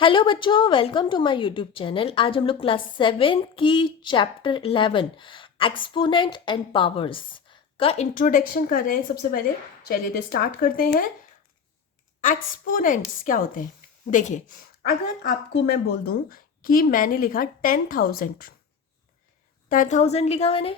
Hello बच्चों, welcome to my YouTube channel. आज हम लोग क्लास 7 की चैप्टर 11 एक्सपोनेंट एंड पावर्स का इंट्रोडक्शन कर रहे हैं। सबसे पहले चलिए तो स्टार्ट करते हैं। एक्सपोनेंट्स क्या होते हैं? देखिए, अगर आपको मैं बोल दूं कि मैंने लिखा 10,000 लिखा मैंने।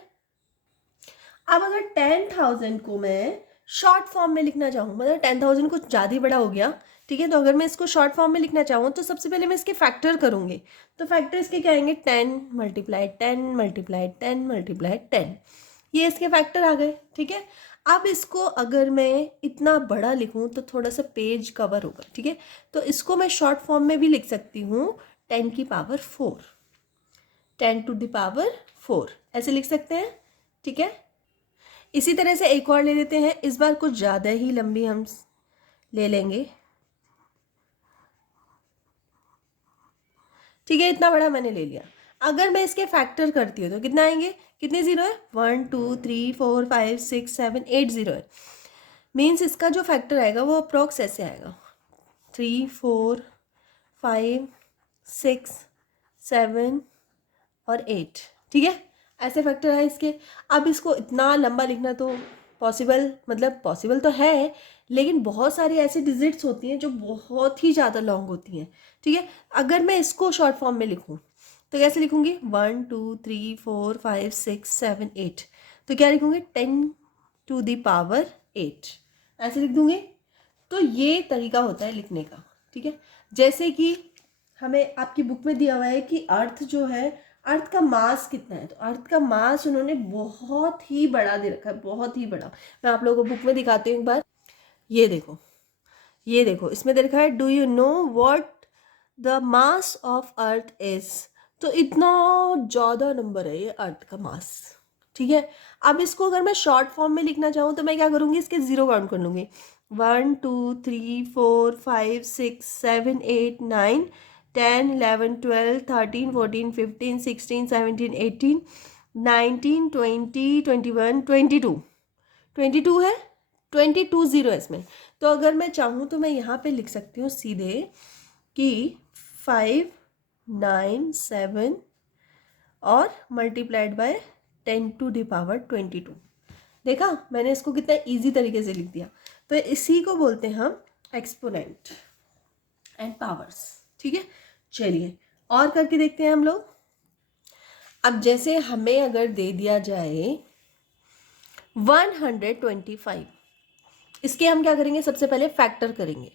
अब अगर 10,000 को मैं शॉर्ट फॉर्म में लिखना चाहूँ, मतलब 10,000 कुछ ज़्यादा ही बड़ा हो गया, ठीक है। तो अगर मैं इसको शॉर्ट फॉर्म में लिखना चाहूँ तो सबसे पहले मैं इसके फैक्टर करूँगी। तो फैक्टर इसके क्या आएंगे? 10 मल्टीप्लाई 10 मल्टीप्लाई 10 मल्टीप्लाई 10। ये इसके फैक्टर आ गए, ठीक है। अब इसको अगर मैं इतना बड़ा लिखूँ तो थोड़ा सा पेज कवर होगा, ठीक है। तो इसको मैं शॉर्ट फॉर्म में भी लिख सकती हूँ 10 की पावर 4, 10 टू द पावर 4 ऐसे लिख सकते हैं, ठीक है। इसी तरह से एक और ले लेते हैं। इस बार कुछ ज़्यादा ही लंबी हम ले लेंगे, ठीक है। इतना बड़ा मैंने ले लिया। अगर मैं इसके फैक्टर करती हूँ तो कितना आएंगे? कितने जीरो है? 1 2 3 4 5 6 7 8 जीरो है। मीन्स इसका जो फैक्टर आएगा वो अप्रॉक्स ऐसे आएगा, 3 4 5 6 7 और 8, ठीक है। ऐसे फैक्टर है इसके। अब इसको इतना लंबा लिखना तो पॉसिबल, मतलब पॉसिबल तो है, लेकिन बहुत सारी ऐसी डिजिट्स होती हैं जो बहुत ही ज़्यादा लॉन्ग होती हैं, ठीक है। अगर मैं इसको शॉर्ट फॉर्म में लिखूँ तो कैसे लिखूँगी? 1 2 3 4 5 6 7 8। तो क्या लिखूँगी? 10 टू द पावर 8 ऐसे लिख दूँगी। तो ये तरीका होता है लिखने का, ठीक है। जैसे कि हमें आपकी बुक में दिया हुआ है कि अर्थ जो है, अर्थ का मास कितना है। तो अर्थ का मास उन्होंने बहुत ही बड़ा दे रखा है, बहुत ही बड़ा। मैं आप लोगों को बुक में दिखाती हूँ एक बार। ये देखो, ये देखो, इसमें दे रखा है do you know what the mass of earth is. तो इतना ज़्यादा नंबर है ये अर्थ का मास, ठीक है। अब इसको अगर मैं शॉर्ट फॉर्म में लिखना चाहूँ तो मैं क्या करूँगी? इसके ज़ीरो काउंट कर लूँगी। 1 2 3 4 5 6 7 8 9 10 11 12 13 14 15 16 17 18 19 20 21 22 22 है, 22 जीरो है इसमें। तो अगर मैं चाहूँ तो मैं यहाँ पे लिख सकती हूँ सीधे कि 5 9 7 और multiplied by 10 to the power 22। देखा मैंने इसको कितना इजी तरीके से लिख दिया। तो इसी को बोलते हैं हम एक्सपोनेंट एंड पावर्स, ठीक है। चलिए और करके देखते हैं हम लोग। अब जैसे हमें अगर दे दिया जाए 125, इसके हम क्या करेंगे? सबसे पहले फैक्टर करेंगे।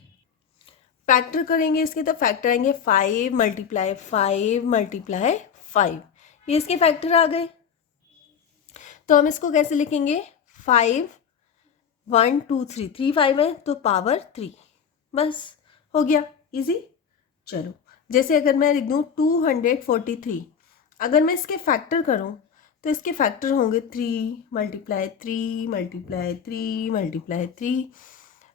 फैक्टर करेंगे इसके तो फैक्टर आएंगे 5 मल्टीप्लाई 5 मल्टीप्लाई 5। ये इसके फैक्टर आ गए। तो हम इसको कैसे लिखेंगे? 5 1 2 3 3 5 है तो पावर 3, बस हो गया इजी। चलो जैसे अगर मैं लिख दूँ 243, अगर मैं इसके फैक्टर करूँ तो इसके फैक्टर होंगे 3 मल्टीप्लाई 3 मल्टीप्लाई 3 मल्टीप्लाई 3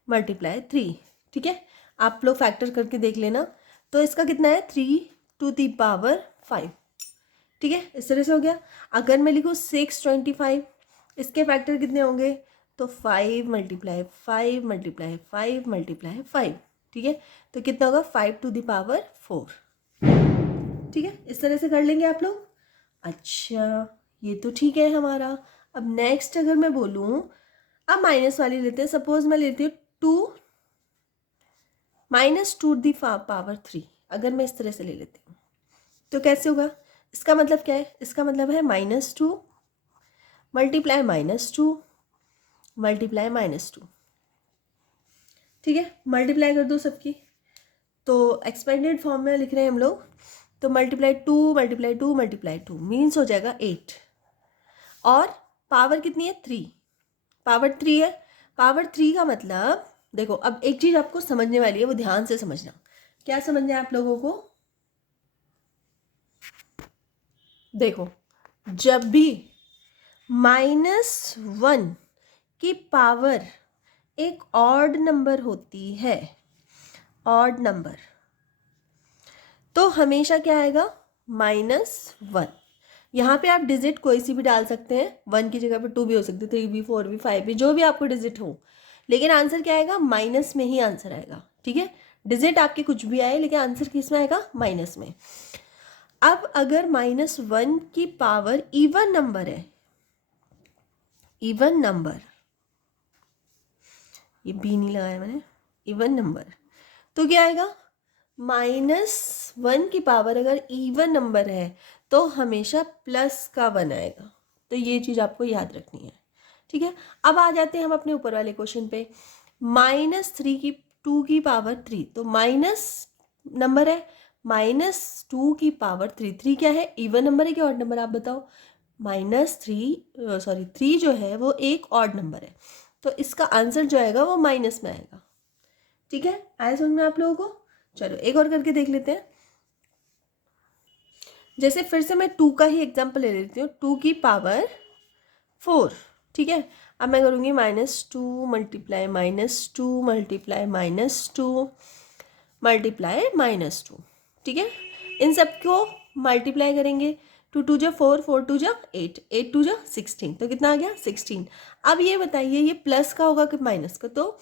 मल्टीप्लाई 3, ठीक है। आप लोग फैक्टर करके देख लेना। तो इसका कितना है? 3 टू दी पावर 5, ठीक है। इस तरह से हो गया। अगर मैं लिखूँ 625, इसके फैक्टर कितने होंगे? तो 5 मल्टीप्लाई 5 मल्टीप्लाई 5 मल्टीप्लाई 5, ठीक है। तो कितना होगा? 5 टू द पावर 4, ठीक है। इस तरह से कर लेंगे आप लोग। अच्छा ये तो ठीक है हमारा। अब नेक्स्ट अगर मैं बोलूँ, अब माइनस वाली लेते हैं। सपोज मैं लेती हूँ 2 माइनस टू दी पावर 3। अगर मैं इस तरह से ले लेती हूँ तो कैसे होगा? इसका मतलब क्या है? इसका मतलब है -2 मल्टीप्लाई -2 मल्टीप्लाई -2, ठीक है। मल्टीप्लाई कर दो सबकी। तो एक्सपेंडेड फॉर्म में लिख रहे हैं हम लोग। तो मल्टीप्लाई 2 मल्टीप्लाई 2 मल्टीप्लाई 2 मीन्स हो जाएगा 8। और पावर कितनी है? 3, पावर 3 है। पावर 3 का मतलब देखो, अब एक चीज़ आपको समझने वाली है, वो ध्यान से समझना। क्या समझना है आप लोगों को? देखो, जब भी -1 की पावर एक ऑड नंबर होती है, ऑड नंबर, तो हमेशा क्या आएगा? -1। यहाँ पे आप डिजिट कोई सी भी डाल सकते हैं। 1 की जगह पे 2 भी हो सकते हैं, 3 भी 4 भी 5 भी, जो भी आपको डिजिट हो, लेकिन आंसर क्या आएगा? माइनस में ही आंसर आएगा, ठीक है। डिजिट आपके कुछ भी आए लेकिन आंसर किस में आएगा, माइनस में। अब अगर -1 की पावर इवन नंबर है, इवन नंबर, ये बी नहीं लगाया मैंने, इवन नंबर, तो क्या आएगा, -1 की पावर अगर इवन नंबर है तो हमेशा प्लस का 1 आएगा। तो ये चीज़ आपको याद रखनी है, ठीक है। अब आ जाते हैं हम अपने ऊपर वाले क्वेश्चन पे। -2 की पावर 3, तो माइनस नंबर है, -2 की पावर 3, 3 क्या है, इवन नंबर है कि ऑड नंबर, आप बताओ। -3 जो है वो एक ऑड नंबर है, तो इसका आंसर जो आएगा वो माइनस में आएगा, ठीक है। आया समझ में आप लोगों को? चलो एक और करके देख लेते हैं। जैसे फिर से मैं 2 का ही एग्जाम्पल ले लेती हूँ, 2 की पावर 4, ठीक है। अब मैं करूँगी -2 मल्टीप्लाई -2 मल्टीप्लाई -2 मल्टीप्लाई -2, ठीक है। इन सबको मल्टीप्लाई करेंगे, 2 2 जा 4, 4 2 जा 8, 8 2 जा 16, तो कितना आ गया, 16। अब ये बताइए ये प्लस का होगा कि माइनस का, तो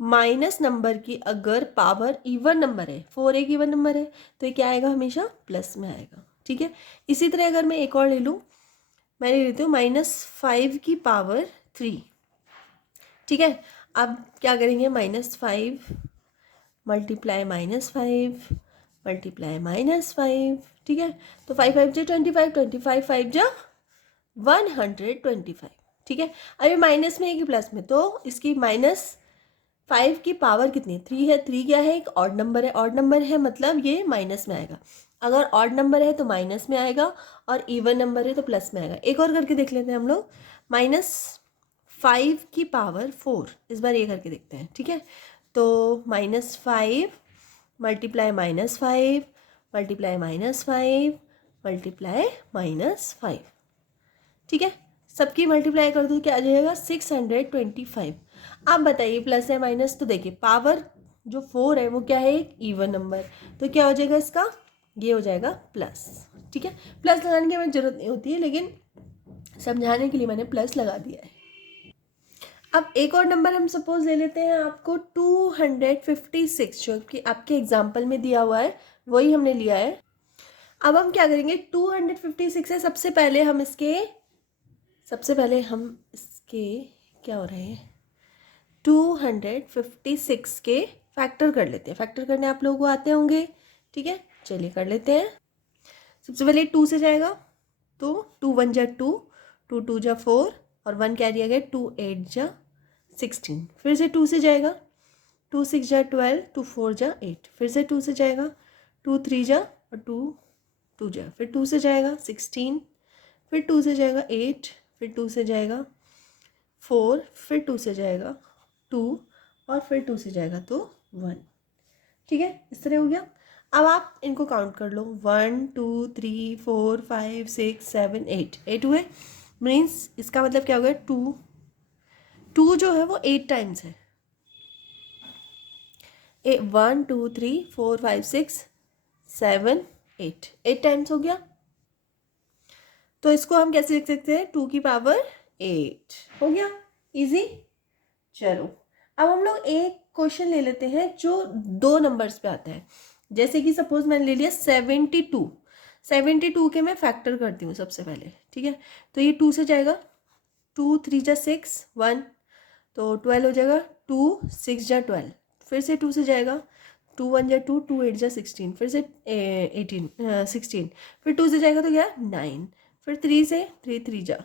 माइनस नंबर की अगर पावर इवन नंबर है, 4 एक इवन नंबर है, तो ये क्या आएगा, हमेशा प्लस में आएगा, ठीक है। इसी तरह अगर मैं एक और ले लूँ, मैं ले लेती हूँ -5 की पावर 3, ठीक है। अब क्या करेंगे, -5 मल्टीप्लाई -5 मल्टीप्लाई -5, ठीक है। तो 5 5 जा 25, 25 5 जा 125, ठीक है। अभी माइनस में है कि प्लस में, तो इसकी -5 की पावर कितनी है, 3 है। 3 क्या है, एक ऑड नंबर है, ऑड नंबर है मतलब ये माइनस में आएगा। अगर ऑड नंबर है तो माइनस में आएगा, और इवन नंबर है तो प्लस में आएगा। एक और करके देख लेते हैं हम लोग, -5 की पावर 4, इस बार ये करके देखते हैं, ठीक है। तो -5 मल्टीप्लाई -5 मल्टीप्लाई -5 मल्टीप्लाई -5, ठीक है। सबकी मल्टीप्लाई कर दूँ क्या आ जाएगा, 625। आप बताइए प्लस है माइनस, तो देखिए पावर जो 4 है वो क्या है, एक इवन नंबर, तो क्या हो जाएगा इसका, ये हो जाएगा प्लस, ठीक है। प्लस लगाने की हमें जरूरत नहीं होती है, लेकिन समझाने के लिए मैंने प्लस लगा दिया है। अब एक और नंबर हम सपोज ले लेते हैं, आपको 256, जो कि आपके एग्जाम्पल में दिया हुआ है वही हमने लिया है। अब हम क्या करेंगे, 256 है, सबसे पहले हम इसके क्या हो रहे हैं, 256 के फैक्टर कर लेते हैं। फैक्टर करने आप लोगों को आते होंगे, ठीक है, चलिए कर लेते हैं। सबसे पहले 2 से जाएगा, तो 2 1 जा 2, 2 2 जा 4, और 1 कैरी आ गया, 2 8 जा 16। फिर से 2 से जाएगा, 2 6 जा 12, 2 4 जा 8, फिर से 2 से जाएगा, 2 3 जा, और 2 2 जा, फिर 2 से जाएगा 16, फिर 2 से जाएगा 8, फिर 2 से जाएगा 4, फिर 2 से जाएगा 2, और फिर 2 से जाएगा तो 1, ठीक है। इस तरह हो गया। अब आप इनको काउंट कर लो, 1 2 3 4 5 6 7 8, 8 हुए। मीन्स इसका मतलब क्या हो गया, 2 जो है वो 8 टाइम्स है। 1 2 3 4 5 6 7 8 टाइम्स हो गया। तो इसको हम कैसे लिख सकते हैं, 2 की पावर 8, हो गया, इजी। चलो अब हम लोग एक क्वेश्चन ले लेते हैं जो 2 नंबर्स पे आता है। जैसे कि सपोज मैंने ले लिया 72 के मैं फैक्टर करती हूँ सबसे पहले, ठीक है। तो ये 2 से जाएगा, 2 3 जा 6 1, तो 12 हो जाएगा, 2 6 जा 12, फिर से 2 से जाएगा, 2 1 जा 2, 2 8 जा 16, फिर से 16, फिर 2 से जाएगा तो क्या 9, फिर 3 से 3 3 जा,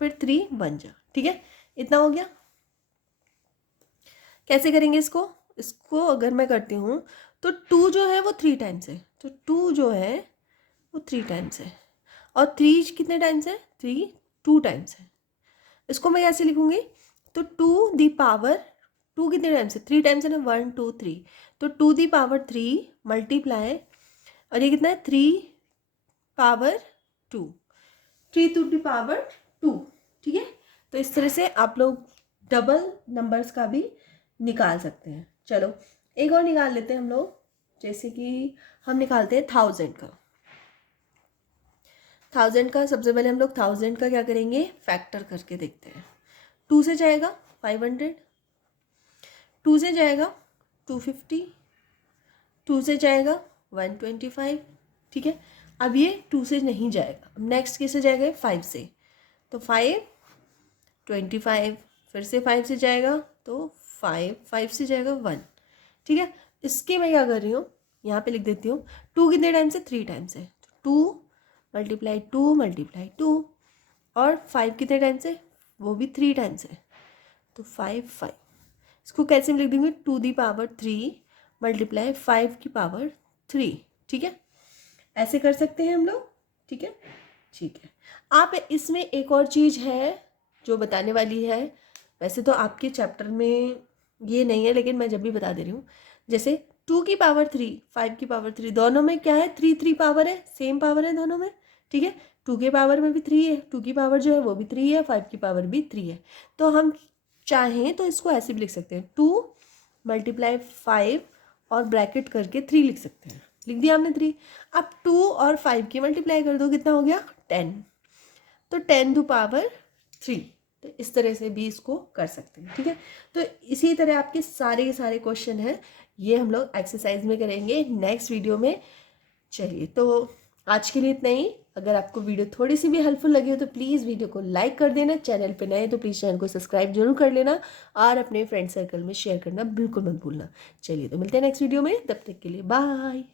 फिर 3 1 जा, ठीक है। इतना हो गया। कैसे करेंगे इसको अगर मैं करती हूँ तो 2 जो है वो 3 टाइम्स है, तो 2 जो है वो 3 टाइम्स है, और 3 कितने टाइम्स है, 3 2 टाइम्स है। इसको मैं कैसे लिखूँगी, तो 2 दी पावर 2 कितने टाइम्स है, 3 टाइम्स है ना, 1 2 3, तो 2 दी पावर 3 मल्टीप्लाई, और ये कितना है 3 पावर 2, 3 टू दी पावर 2, ठीक है। तो इस तरह से आप लोग डबल नंबर्स का भी निकाल सकते हैं। चलो एक और निकाल लेते हैं हम लोग, जैसे कि हम निकालते हैं 1000 का। 1000 का सबसे पहले हम लोग 1000 का क्या करेंगे, फैक्टर करके देखते हैं। 2 से जाएगा 500, 2 से जाएगा 250, 2 से जाएगा 125, ठीक है। अब ये 2 से नहीं जाएगा, अब नेक्स्ट किससे जाएगा, 5 से, तो 5 25, फिर से 5 से जाएगा तो 5 से जाएगा 1, ठीक है। इसके मैं क्या कर रही हूँ, यहाँ पे लिख देती हूँ 2 कितने टाइम से, 3 टाइम से, तो 2 × 2 × 2, और 5 कितने टाइम से, वो भी 3 टाइम से, तो 5 इसको कैसे लिख देंगे, 2⁻³ × 5⁻3, ठीक है। ऐसे कर सकते हैं हम लोग, ठीक है। ठीक है, आप इसमें एक और चीज़ है जो बताने वाली है, वैसे तो आपके चैप्टर में ये नहीं है, लेकिन मैं जब भी बता दे रही हूँ, जैसे 2⁻3 5⁻3 दोनों में क्या है, 3 पावर है, सेम पावर है दोनों में, ठीक है। 2 के पावर में भी 3 है, 2 की पावर जो है वो भी 3 है, 5 की पावर भी 3 है, तो हम चाहें तो इसको ऐसे भी लिख सकते हैं, 2 × 5 और ब्रैकेट करके 3 लिख सकते हैं, लिख दिया हमने 3। अब 2 और 5 की मल्टीप्लाई कर दो, कितना हो गया 10, तो 10⁻3, तो इस तरह से भी इसको कर सकते हैं, ठीक है। तो इसी तरह आपके सारे के सारे क्वेश्चन हैं, ये हम लोग एक्सरसाइज में करेंगे नेक्स्ट वीडियो में। चलिए, तो आज के लिए इतना ही। अगर आपको वीडियो थोड़ी सी भी हेल्पफुल लगी हो तो प्लीज़ वीडियो को लाइक कर देना, चैनल पे नए तो प्लीज़ चैनल को सब्सक्राइब जरूर कर लेना, और अपने फ्रेंड सर्कल में शेयर करना बिल्कुल मत भूलना। चलिए, तो मिलते हैं नेक्स्ट वीडियो में, तब तक के लिए बाय।